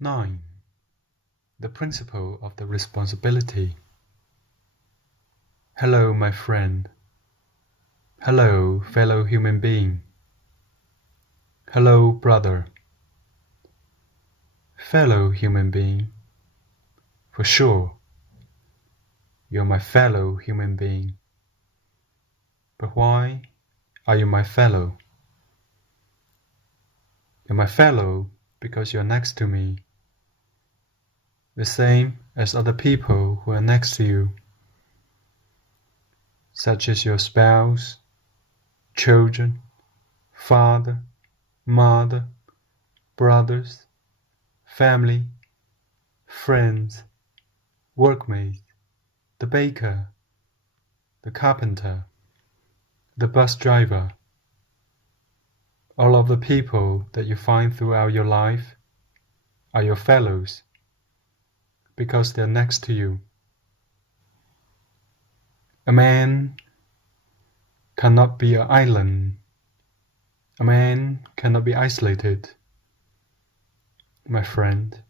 9. The principle of the responsibility. Hello, my friend. Hello, fellow human being. Hello, brother. Fellow human being. For sure, you're my fellow human being. But why are you my fellow? You're my fellow because you're next to me, the same as other people who are next to you, such as your spouse, children, father, mother, brothers, family, friends, workmates, the baker, the carpenter, the bus driver. All of the people that you find throughout your life are your fellows because they're next to you. A man cannot be an island. A man cannot be isolated, my friend.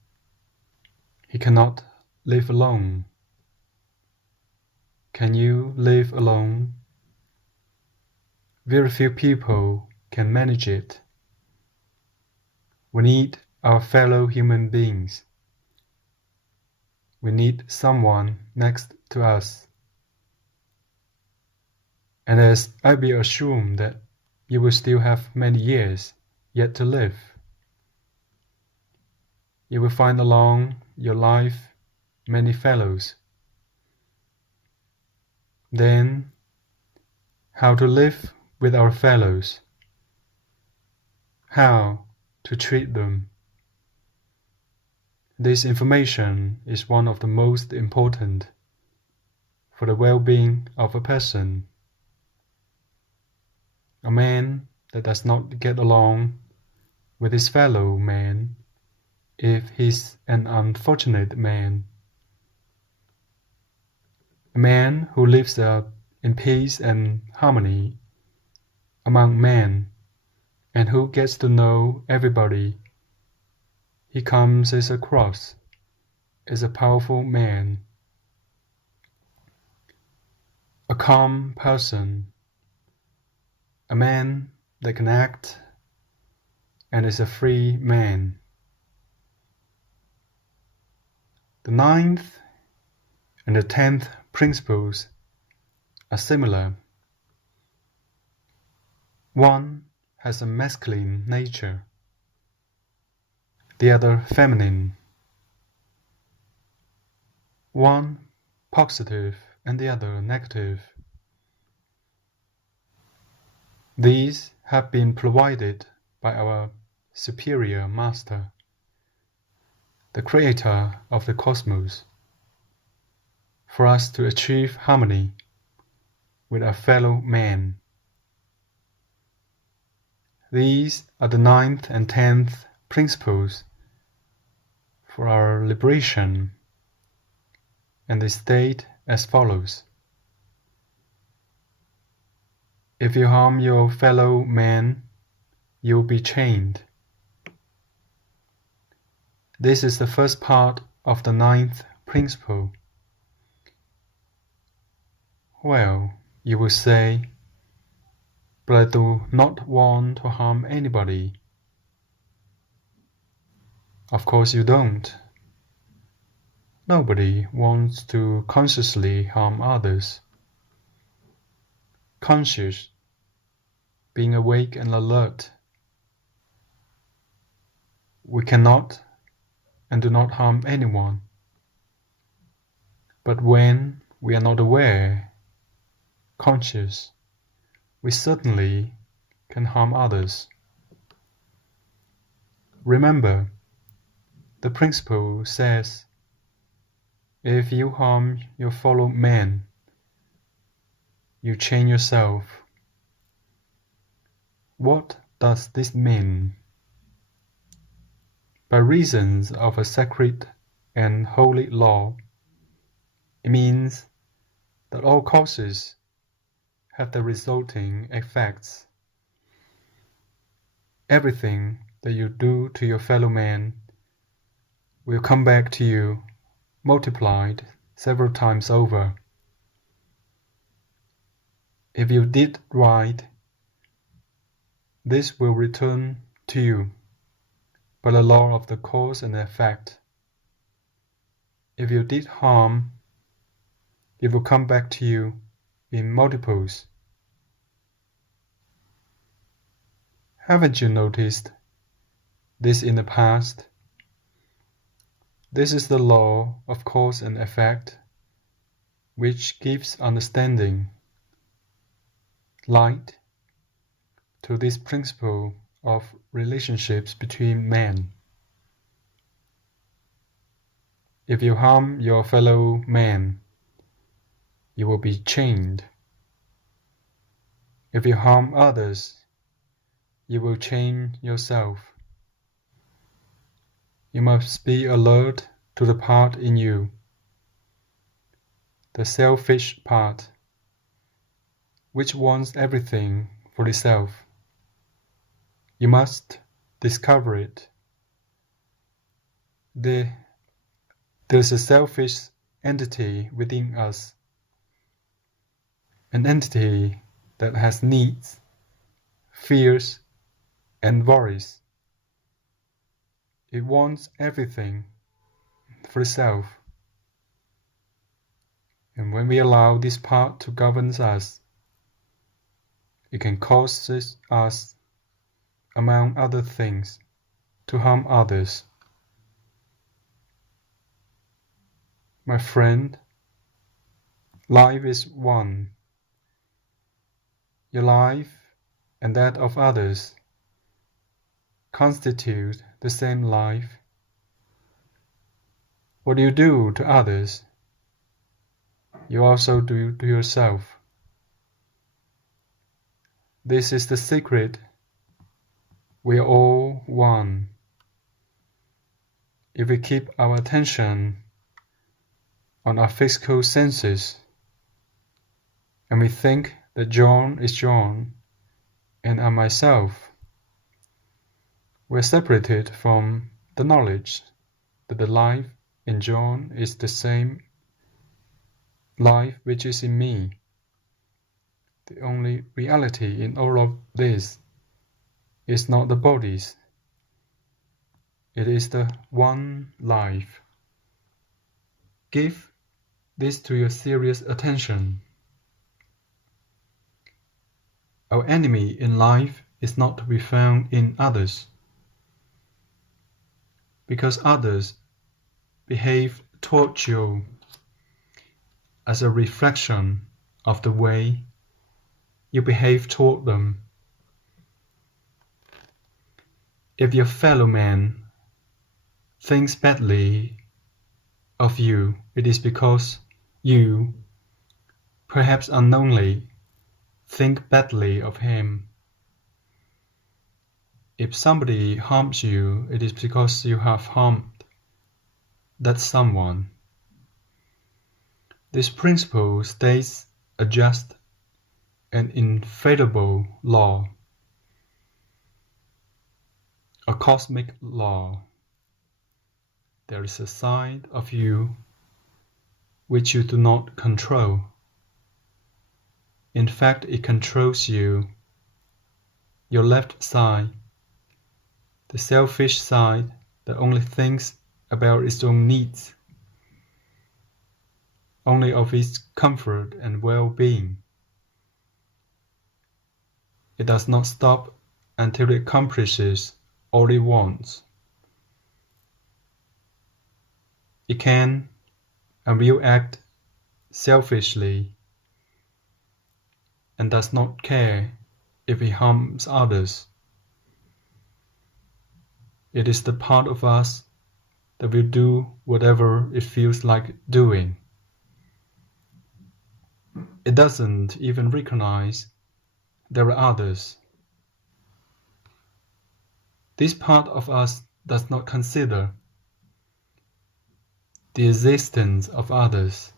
He cannot live alone. Can you live alone? Very few people can manage it. We need our fellow human beings. We need someone next to us. And as I be assumed that you will still have many years yet to live, you will find along your life many fellows. Then, how to live with our fellows? How to treat them? This information is one of the most important for the well-being of a person. A man that does not get along with his fellow man, if he's an unfortunate man. A man who lives in peace and harmony among men, and who gets to know everybody, he comes across as a powerful man, a calm person, a man that can act and is a free man. The 9th and the 10th principles are similar. One has a masculine nature, the other feminine. One positive and the other negative. These have been provided by our superior master, the creator of the cosmos, for us to achieve harmony with our fellow man. These are the 9th and 10th principles for our liberation, and they state as follows. If you harm your fellow man, you will be chained. This is the first part of the 9th principle. Well, you will say, but I do not want to harm anybody. Of course you don't. Nobody wants to consciously harm others. Conscious, being awake and alert. We cannot and do not harm anyone. But when we are not aware, conscious, we certainly can harm others. Remember, the principle says, if you harm your fellow man, you chain yourself. What does this mean? By reasons of a sacred and holy law, it means that all causes have the resulting effects. Everything that you do to your fellow man will come back to you multiplied several times over. If you did right, this will return to you by the law of the cause and effect. If you did harm, it will come back to you in multiples. Haven't you noticed this in the past? This is the law of cause and effect, which gives understanding, light, to this principle of relationships between men. If you harm your fellow man, you will be chained. If you harm others, you will chain yourself. You must be alert to the part in you, the selfish part, which wants everything for itself. You must discover it. There's a selfish entity within us, an entity that has needs, fears, and worries. It wants everything for itself. And when we allow this part to govern us, it can cause us, among other things, to harm others. My friend, life is one. Your life and that of others constitute the same life. What you do to others, you also do to yourself. This is the secret. We are all one. If we keep our attention on our physical senses, and we think that John is John and I myself, we are separated from the knowledge that the life in John is the same life which is in me. The only reality in all of this is not the bodies. It is the one life. Give this to your serious attention. Our enemy in life is not to be found in others, because others behave toward you as a reflection of the way you behave toward them. If your fellow man thinks badly of you, it is because you, perhaps unknowingly, think badly of him. If somebody harms you, it is because you have harmed that someone. This principle states a just and infallible law, a cosmic law. There is a side of you which you do not control. In fact, it controls you. Your left side, the selfish side that only thinks about its own needs, only of its comfort and well-being. It does not stop until it accomplishes all it wants. It can and will act selfishly and does not care if it harms others. It is the part of us that will do whatever it feels like doing. It doesn't even recognize there are others. This part of us does not consider the existence of others.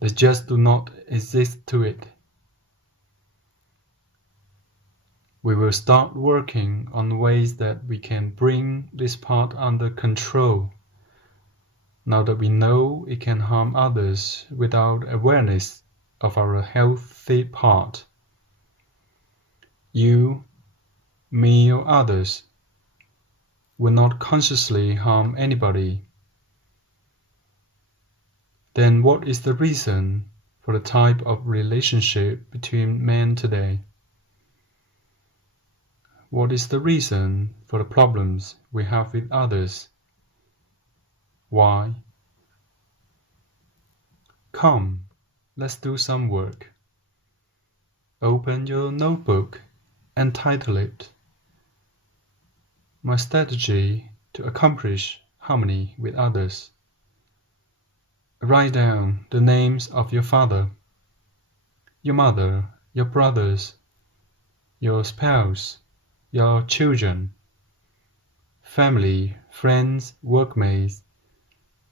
They just do not exist to it. we will start working on ways that we can bring this part under control. Now that we know it can harm others without awareness of our healthy part, you, me, or others will not consciously harm anybody. Then what is the reason for the type of relationship between men today? What is the reason for the problems we have with others? Why? Come, let's do some work. Open your notebook and title it, "My Strategy to Accomplish Harmony with Others." Write down the names of your father, your mother, your brothers, your spouse, your children, family, friends, workmates,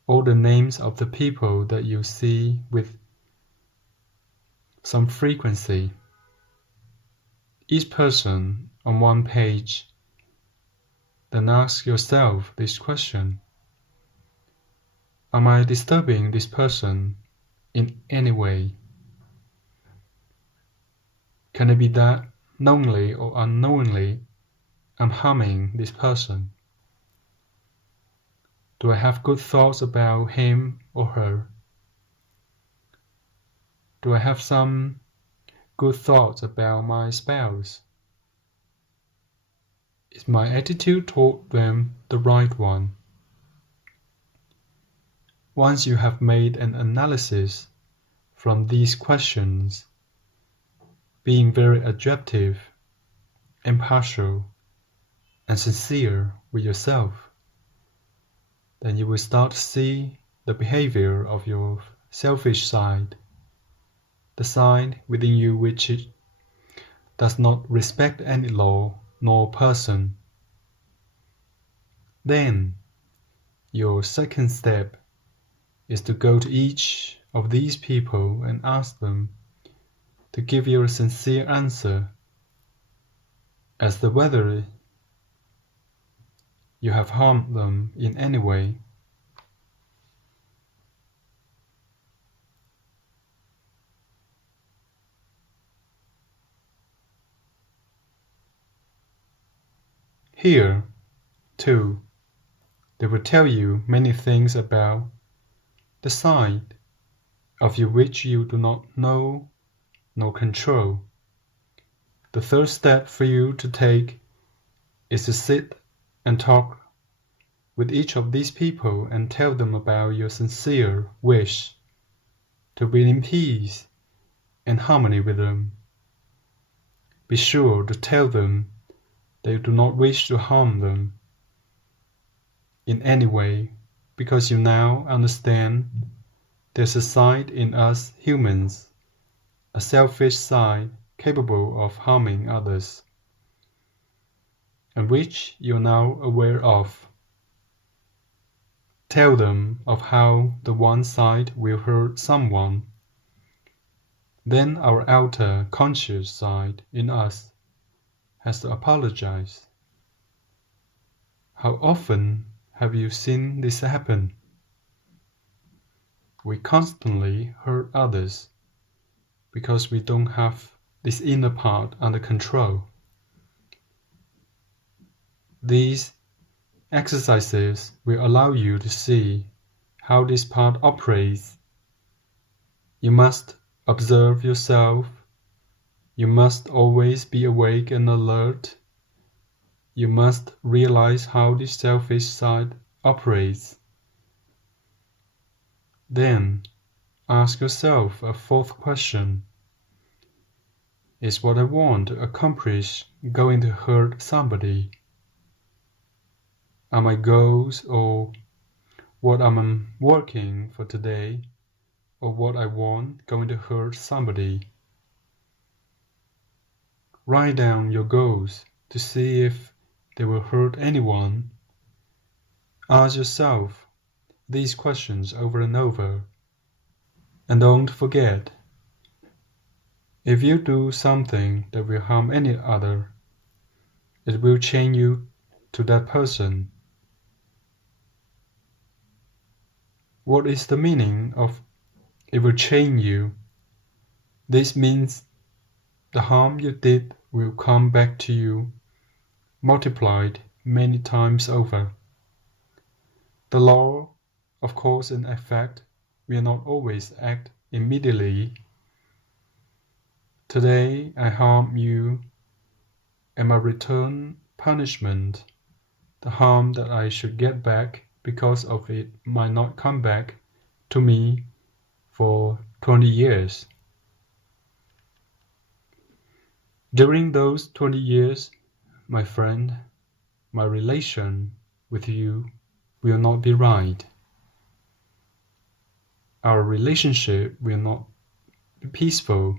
all the names of the people that you see with some frequency. Each person on one page. Then ask yourself this question: am I disturbing this person in any way? Can it be that, knowingly or unknowingly, I'm harming this person? Do I have good thoughts about him or her? Do I have some good thoughts about my spouse? Is my attitude toward them the right one? Once you have made an analysis from these questions, being very objective, impartial, and sincere with yourself, then you will start to see the behavior of your selfish side, the side within you which does not respect any law nor person. Then, your second step is to go to each of these people and ask them to give you a sincere answer as to whether you have harmed them in any way. Here, too, they will tell you many things about the side of you which you do not know nor control. The third step for you to take is to sit and talk with each of these people and tell them about your sincere wish to be in peace and harmony with them. Be sure to tell them that you do not wish to harm them in any way, because you now understand there's a side in us humans, a selfish side capable of harming others, and which you're now aware of. Tell them of how the one side will hurt someone. Then our outer conscious side in us has to apologize. How often have you seen this happen? We constantly hurt others because we don't have this inner part under control. These exercises will allow you to see how this part operates. You must observe yourself. You must always be awake and alert. You must realize how this selfish side operates. Then, ask yourself a fourth question. Is what I want to accomplish going to hurt somebody? Are my goals or what I'm working for today or what I want going to hurt somebody? Write down your goals to see if they will hurt anyone. Ask yourself these questions over and over. And don't forget, if you do something that will harm any other, it will chain you to that person. What is the meaning of it will chain you? This means the harm you did will come back to you, multiplied many times over. The law of cause and effect will not always act immediately. Today I harm you, and my return punishment, the harm that I should get back because of it, might not come back to me for 20 years. During those 20 years, my friend, my relation with you will not be right. Our relationship will not be peaceful.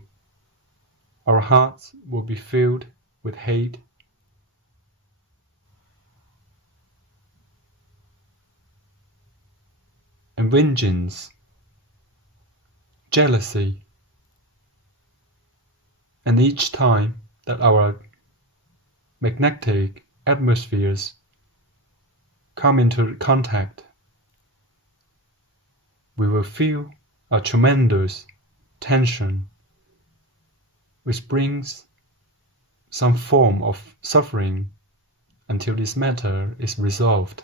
Our hearts will be filled with hate and vengeance, jealousy. And each time that our magnetic atmospheres come into contact, we will feel a tremendous tension, which brings some form of suffering until this matter is resolved.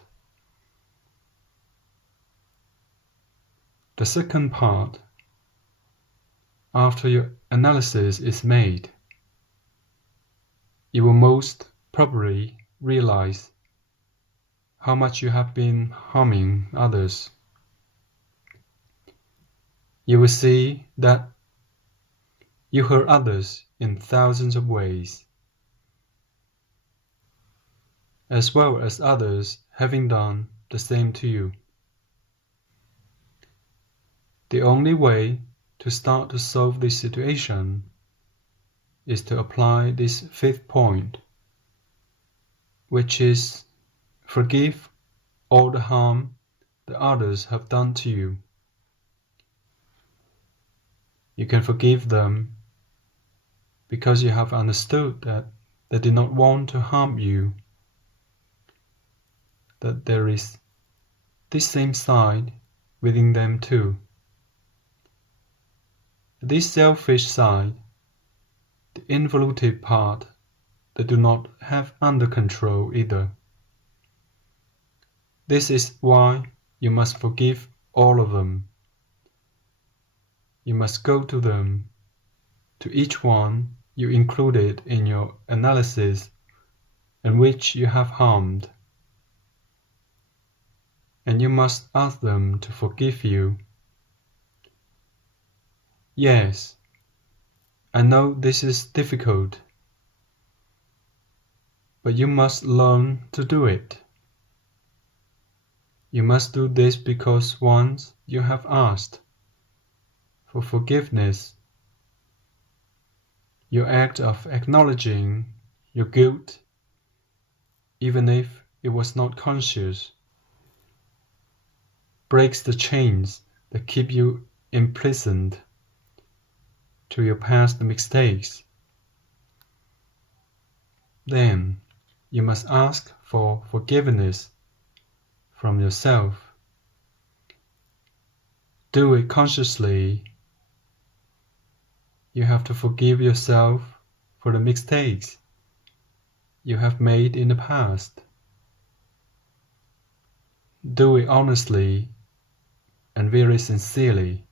The second part, after your analysis is made, you will most probably realize how much you have been harming others. You will see that you hurt others in thousands of ways, as well as others having done the same to you. The only way to start to solve this situation is to apply this fifth point, which is forgive all the harm that others have done to you. You can forgive them because you have understood that they did not want to harm you, that there is this same side within them too. This selfish side, the involutive part, they do not have under control either. This is why you must forgive all of them. You must go to them, to each one you included in your analysis and which you have harmed, and you must ask them to forgive you. Yes, I know this is difficult, but you must learn to do it. You must do this because once you have asked for forgiveness, your act of acknowledging your guilt, even if it was not conscious, breaks the chains that keep you imprisoned to your past mistakes. Then you must ask for forgiveness from yourself. Do it consciously. You have to forgive yourself for the mistakes you have made in the past. Do it honestly and very sincerely.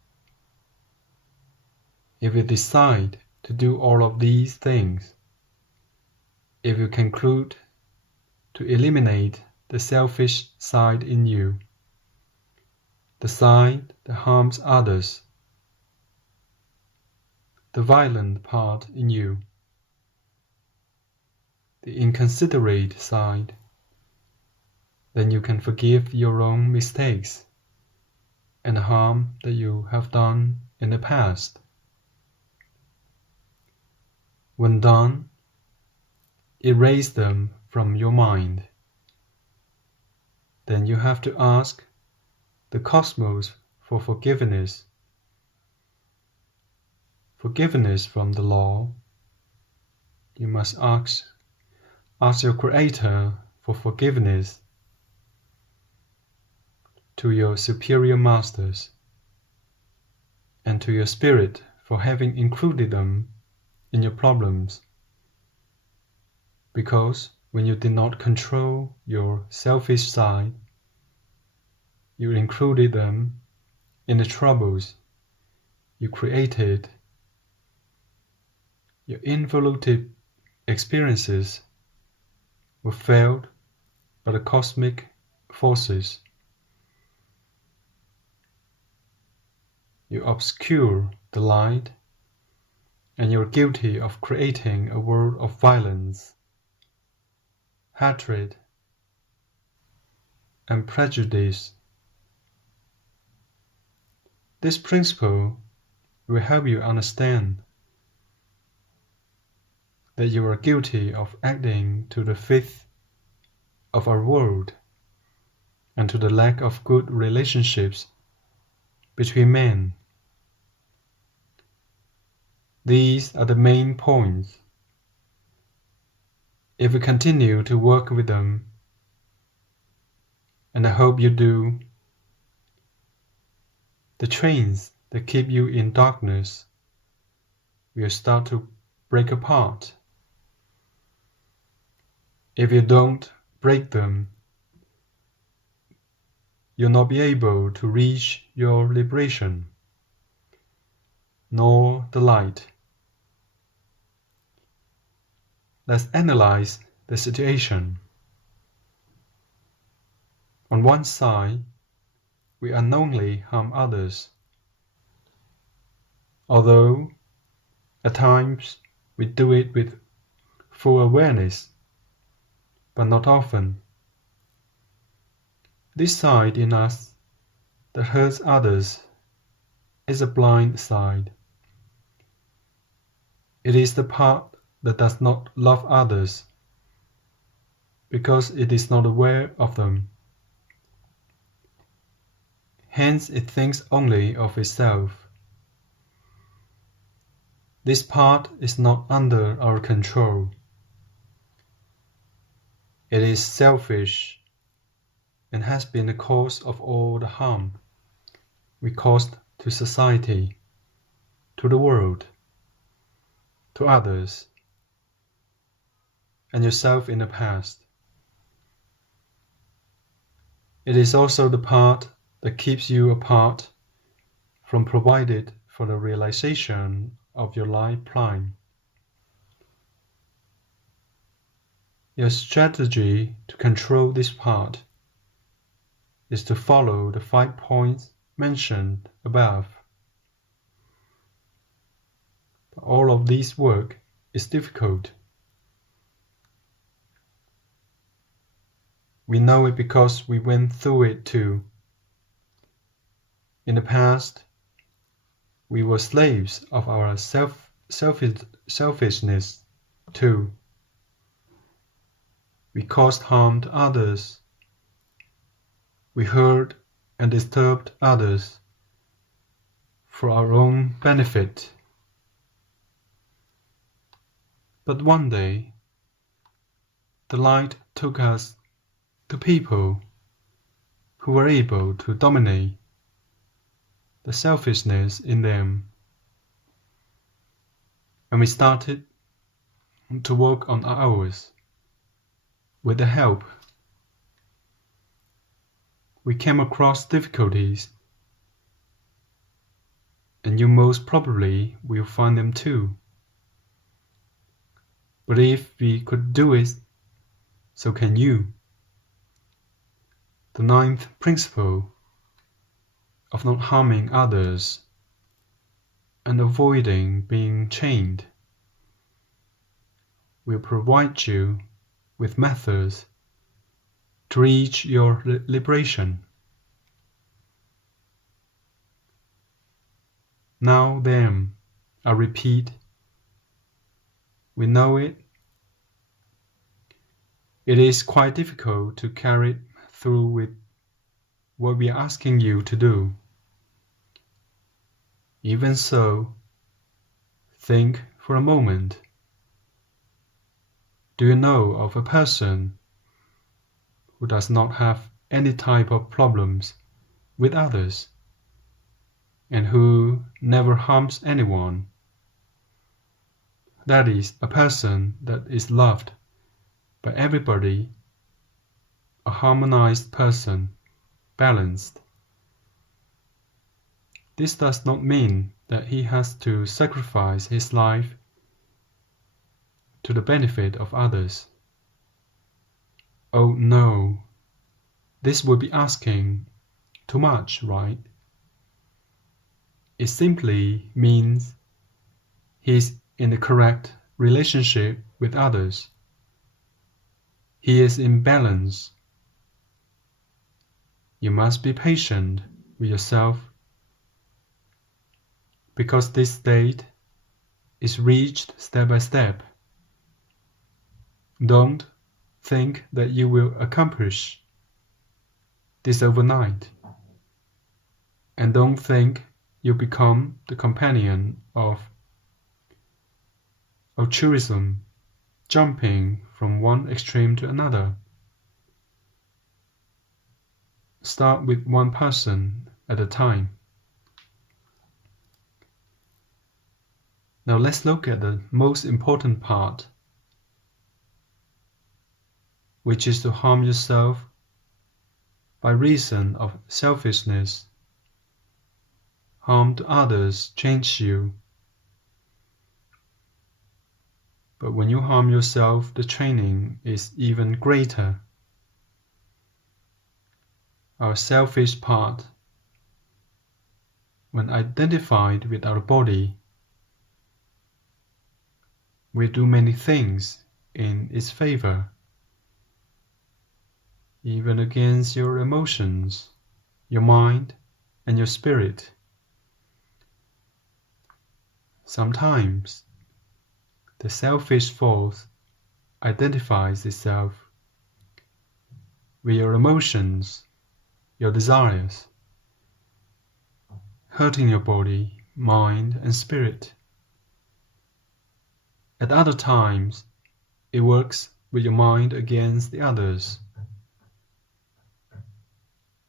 If you decide to do all of these things, if you conclude to eliminate the selfish side in you, the side that harms others, the violent part in you, the inconsiderate side, then you can forgive your own mistakes and the harm that you have done in the past. When done, erase them from your mind. Then you have to ask the cosmos for forgiveness. Forgiveness from the law. You must Ask your Creator for forgiveness, to your superior masters, and to your spirit for having included them in your problems. Because when you did not control your selfish side, you included them in the troubles you created. Your involutive experiences were failed by the cosmic forces. You obscure the light, and you're guilty of creating a world of violence, hatred, and prejudice. This principle will help you understand that you are guilty of adding to the filth of our world and to the lack of good relationships between men. These are the main points. If we continue to work with them, and I hope you do, the chains that keep you in darkness will start to break apart. If you don't break them, you'll not be able to reach your liberation, nor the light. Let's analyze the situation. On one side, we unknowingly harm others, although at times we do it with full awareness, but not often. This side in us that hurts others is a blind side. It is the part that does not love others because it is not aware of them. Hence it thinks only of itself. This part is not under our control. It is selfish and has been the cause of all the harm we caused to society, to the world, to others, and yourself in the past. It is also the part that keeps you apart from provided for the realization of your life plan. Your strategy to control this part is to follow the 5 points mentioned above. But all of this work is difficult. We know it because we went through it too. In the past, we were slaves of our selfishness too. We caused harm to others. We hurt and disturbed others for our own benefit. But one day, the light took us to people who were able to dominate the selfishness in them. And we started to work on ours with the help. We came across difficulties, and you most probably will find them too. But if we could do it, so can you. The 9th principle of not harming others and avoiding being chained will provide you with methods to reach your liberation. Now then, I repeat, we know it. It is quite difficult to carry through with what we are asking you to do. Even so, think for a moment. Do you know of a person who does not have any type of problems with others and who never harms anyone? That is a person that is loved by everybody, a harmonized person, balanced. This does not mean that he has to sacrifice his life to the benefit of others. Oh no, this would be asking too much, right? It simply means he is in the correct relationship with others. He is in balance. You must be patient with yourself because this state is reached step by step. Don't think that you will accomplish this overnight, and don't think you become the companion of altruism, jumping from one extreme to another. Start with one person at a time. Now let's look at the most important part, which is to harm yourself by reason of selfishness. Harm to others changes you. But when you harm yourself, the training is even greater. Our selfish part, when identified with our body, we do many things in its favor, even against your emotions, your mind, and your spirit. Sometimes the selfish force identifies itself with your emotions, your desires, hurting your body, mind, and spirit. At other times, it works with your mind against the others.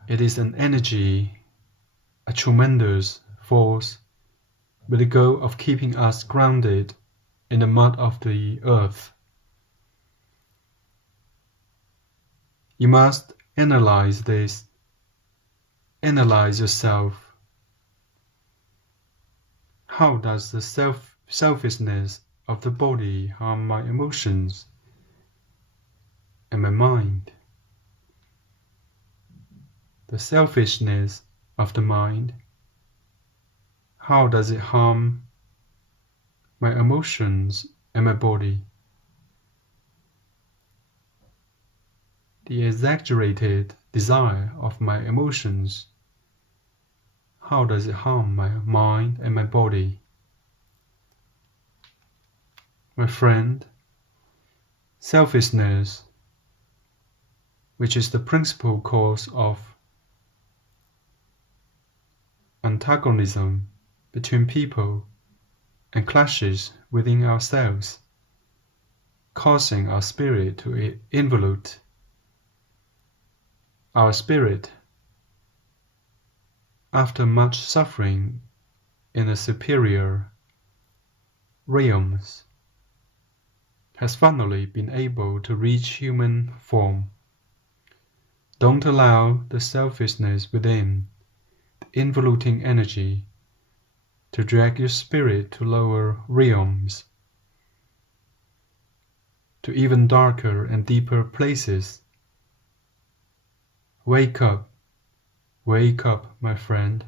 It is an energy, a tremendous force, with the goal of keeping us grounded in the mud of the earth. You must analyze this. Analyze yourself. How does the selfishness of the body harm my emotions and my mind? The selfishness of the mind, how does it harm my emotions and my body? The exaggerated desire of my emotions, how does it harm my mind and my body? My friend, selfishness, which is the principal cause of antagonism between people and clashes within ourselves, causing our spirit to involute. Our spirit, after much suffering in the superior realms, has finally been able to reach human form. Don't allow the selfishness within, the involuting energy, to drag your spirit to lower realms, to even darker and deeper places. Wake up, my friend.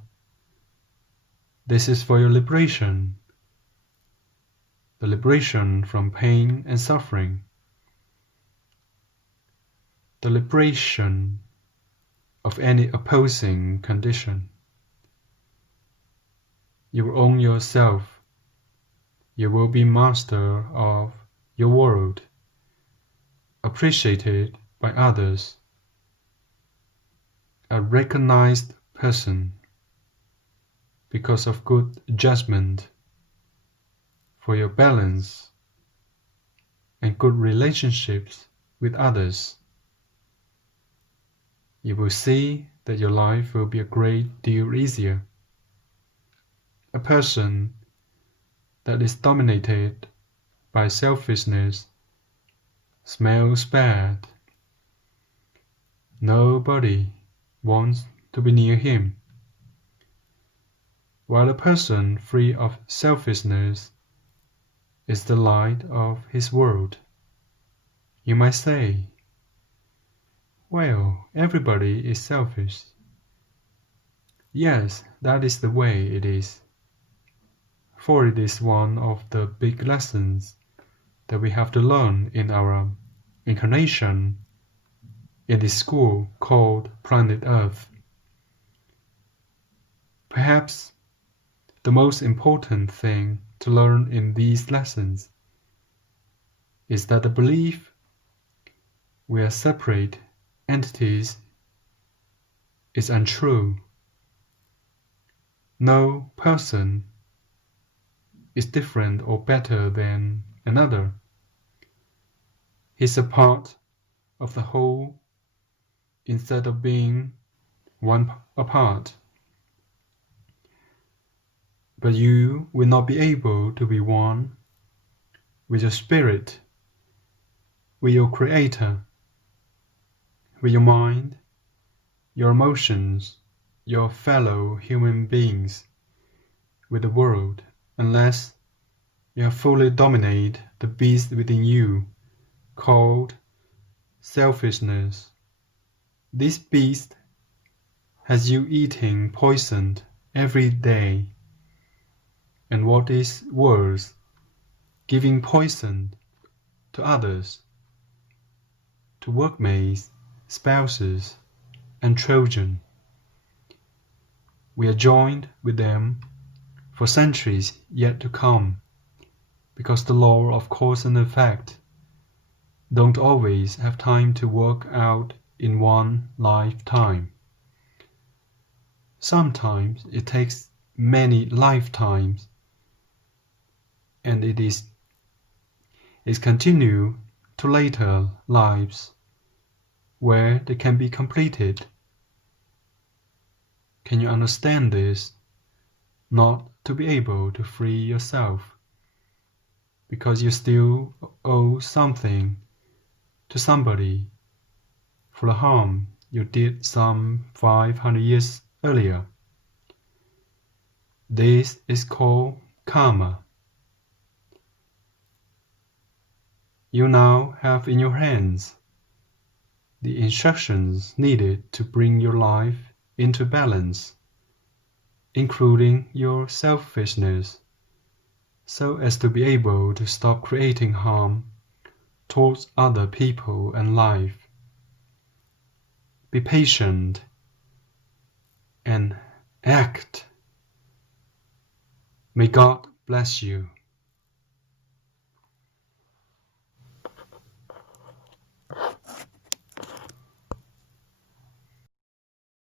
This is for your liberation, the liberation from pain and suffering, the liberation of any opposing condition. You will own yourself. You will be master of your world, appreciated by others, a recognized person because of good judgment, for your balance and good relationships with others, you will see that your life will be a great deal easier. A person that is dominated by selfishness smells bad. Nobody wants to be near him. While a person free of selfishness is the light of his world. You might say, well, everybody is selfish. Yes, that is the way it is. For it is one of the big lessons that we have to learn in our incarnation in this school called Planet Earth. Perhaps the most important thing to learn in these lessons is that the belief we are separate entities is untrue. No person is different or better than another. He's a part of the whole instead of being one apart. But you will not be able to be one with your spirit, with your Creator, with your mind, your emotions, your fellow human beings, with the world, unless you fully dominate the beast within you, called selfishness. This beast has you eating poison every day, and what is worse, giving poison to others, to workmates, spouses, and children. We are joined with them for centuries yet to come, because the law of cause and effect don't always have time to work out in one lifetime. Sometimes it takes many lifetimes, and it continue to later lives where they can be completed. Can you understand this? Not to be able to free yourself, because you still owe something to somebody for the harm you did some 500 years earlier. This is called karma. You now have in your hands the instructions needed to bring your life into balance, including your selfishness, so as to be able to stop creating harm towards other people and life. Be patient and act. May God bless you.